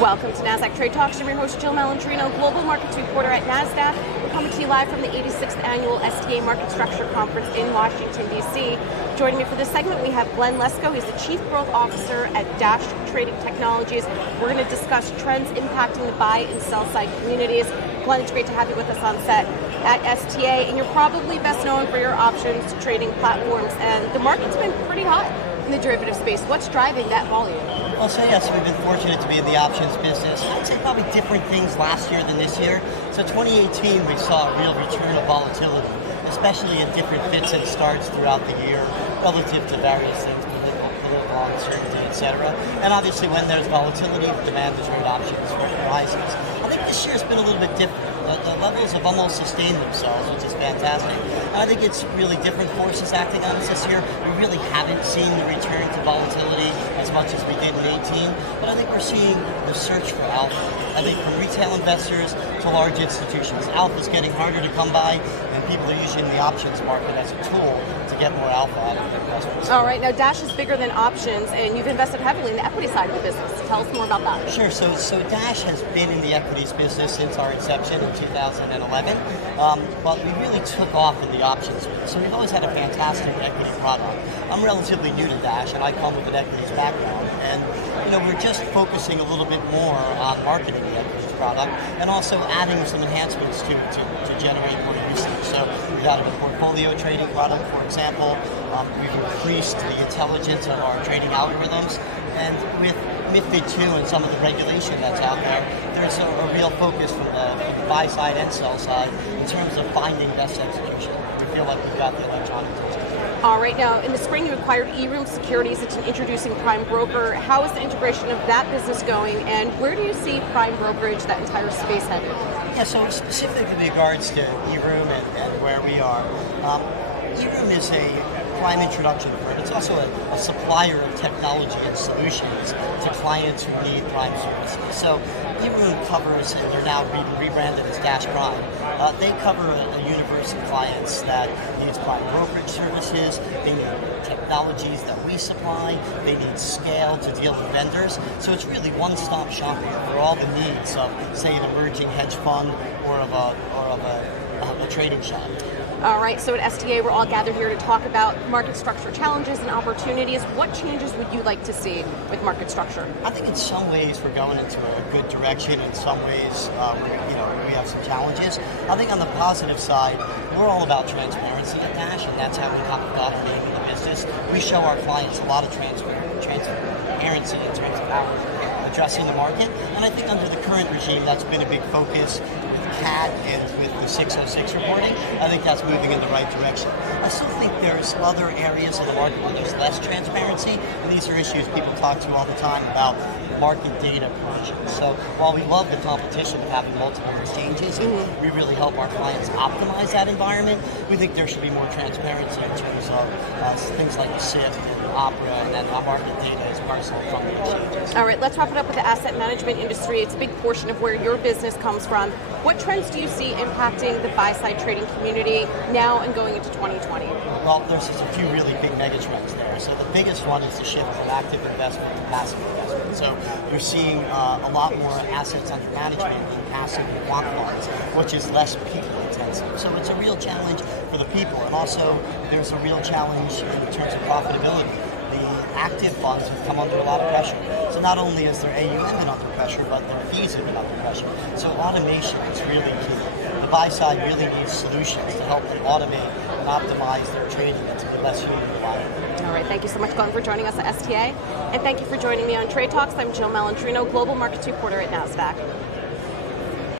Welcome to NASDAQ Trade Talks. I'm your host, Jill Malandrino, Global Markets Reporter at NASDAQ. We're coming to you live from the 86th Annual STA Market Structure Conference in Washington, D.C. Joining me for this segment, we have Glenn Lesko. He's the Chief Growth Officer at Dash Trading Technologies. We're going to discuss trends impacting the buy and sell side communities. Glenn, it's great to have you with us on set at STA, and you're probably best known for your options trading platforms, and the market's been pretty hot in the derivative space. What's driving that volume? Well, so yes, we've been fortunate to be in the options business. I'd say probably different things last year than this year. So 2018, we saw a real return of volatility, especially in different fits and starts throughout the year relative to various things, political uncertainty, etc. And obviously when there's volatility, demand to trade options rises. I think this year's been a little bit different. The levels have almost sustained themselves, which is fantastic. And I think it's really different forces acting on us this year. We really haven't seen the return to volatility as much as we did in 18, but I think we're seeing the search for alpha. I think from retail investors to large institutions, alpha is getting harder to come by, and people are using the options market as a tool to get more alpha out of their investments. All right, now Dash is bigger than options, and you've invested heavily in the equity side of the business. Tell us more about that. Sure, so Dash has been in the equities business since our inception in 2011, but we really took off in the options space. So we've always had a fantastic equity product. I'm relatively new to Dash, and I come with an equities background, and we're just focusing a little bit more on marketing the equities product, and also adding some enhancements to generate more usage. So we've added a portfolio trading product, for example. We've increased the intelligence of our trading algorithms, and with MiFID II and some of the regulation that's out there, there's a real focus from the buy side and sell side in terms of finding best execution. We feel like we've got the electronic tools. All right, now in the spring you acquired eRoom Securities. It's introducing Prime Broker. How is the integration of that business going, and where do you see Prime Brokerage, that entire space, headed? Yeah, so specifically in regards to eRoom and where we are, eRoom is a prime introduction firm. It's also a supplier of technology and solutions to clients who need prime services. So eRoom covers, and they're now rebranded as Dash Prime. They cover a universe of clients that needs prime brokerage services. They need technologies that we supply. They need scale to deal with vendors. So it's really one-stop shopping for all the needs of, say, an emerging hedge fund or of a trading shop. All right, so at STA, we're all gathered here to talk about market structure challenges and opportunities. What changes would you like to see with market structure? I think in some ways we're going into a good direction. In some ways, we have some challenges. I think on the positive side, we're all about transparency at Dash, and that's how we got into the business. We show our clients a lot of transparency in terms of how we're addressing the market. And I think under the current regime, that's been a big focus. CAT and with the 606 reporting, I think that's moving in the right direction. I still think there's other areas of the market where there's less transparency, and these are issues people talk to all the time about market data provision. So while we love the competition of having multiple exchanges, and we really help our clients optimize that environment, we think there should be more transparency in terms of things like SIP and Opera, and then our market data is personal from the exchanges. All right, let's wrap it up with the asset management industry. It's a big portion of where your business comes from. What trends do you see impacting the buy-side trading community now and going into 2020? Well, there's just a few really big mega trends there. So the biggest one is the shift from active investment to passive investment. So you're seeing a lot more assets under management in passive and quant funds, which is less people intensive. So it's a real challenge for the people, and also there's a real challenge in terms of profitability. The active funds have come under a lot of pressure. So not only is their AUM been under pressure, but their fees have been under pressure. So automation is really key. The buy side really needs solutions to help them automate and optimize their trading and to be less human reliant. All right, thank you so much, Glenn, for joining us at STA. And thank you for joining me on Trade Talks. I'm Jill Malandrino, Global Markets Reporter at NASDAQ.